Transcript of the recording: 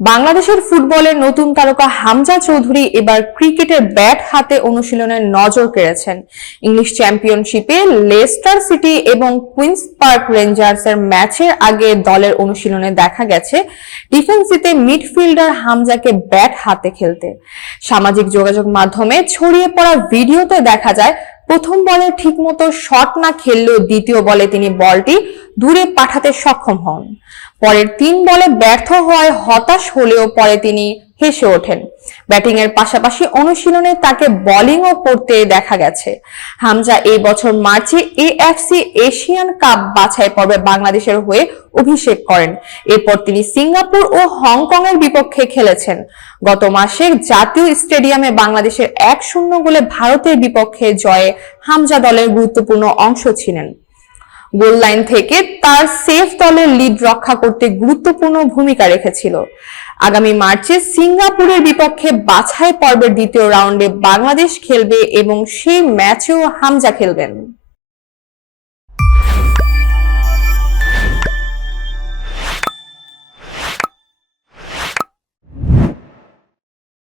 বাংলাদেশের ফুটবলের নতুন তারকা হামজা চৌধুরী এবার ক্রিকেটের ব্যাট হাতে অনুশীলনের নজর কেড়েছেন। ইংলিশ চ্যাম্পিয়নশিপে লেস্টার সিটি এবং কুইন্স পার্ক রেঞ্জার্সের ম্যাচের আগে দলের অনুশীলনে দেখা গেছে ডিফেন্সিতে মিডফিল্ডার হামজাকে ব্যাট হাতে খেলতে। সামাজিক যোগাযোগ মাধ্যমে ছড়িয়ে পড়া ভিডিওতে দেখা যায় প্রথম বলে ঠিকমতো শট না খেললেও দ্বিতীয় বলে তিনি বলটি দূরে পাঠাতে সক্ষম হন। পরের 3 বলে ব্যর্থ হওয়ায় হতাশ হলেও পরে তিনি হেসে ওঠেন। ব্যাটিং এর পাশাপাশি অনুশীলনে তাকে বোলিংও করতে দেখা গেছে। হামজা এই বছর মার্চে এএফসি এশিয়ান কাপ বাছাই পর্বে বাংলাদেশের হয়ে অভিষেক করেন। এরপর তিনি সিঙ্গাপুর ও হংকং এর বিপক্ষে খেলেছেন। গত মাসে জাতীয় স্টেডিয়ামে বাংলাদেশের 1-0 গোলে ভারতের বিপক্ষে জয়ে হামজা দলের গুরুত্বপূর্ণ অংশ ছিলেন। গোল লাইন থেকে তার সেফ দলের লিড রক্ষা করতে গুরুত্বপূর্ণ ভূমিকা রেখেছিল। আগামী মার্চে সিঙ্গাপুরের বিপক্ষে বাছাই পর্বের দ্বিতীয় রাউন্ডে বাংলাদেশ খেলবে এবং সেই ম্যাচেও হামজা খেলবেন।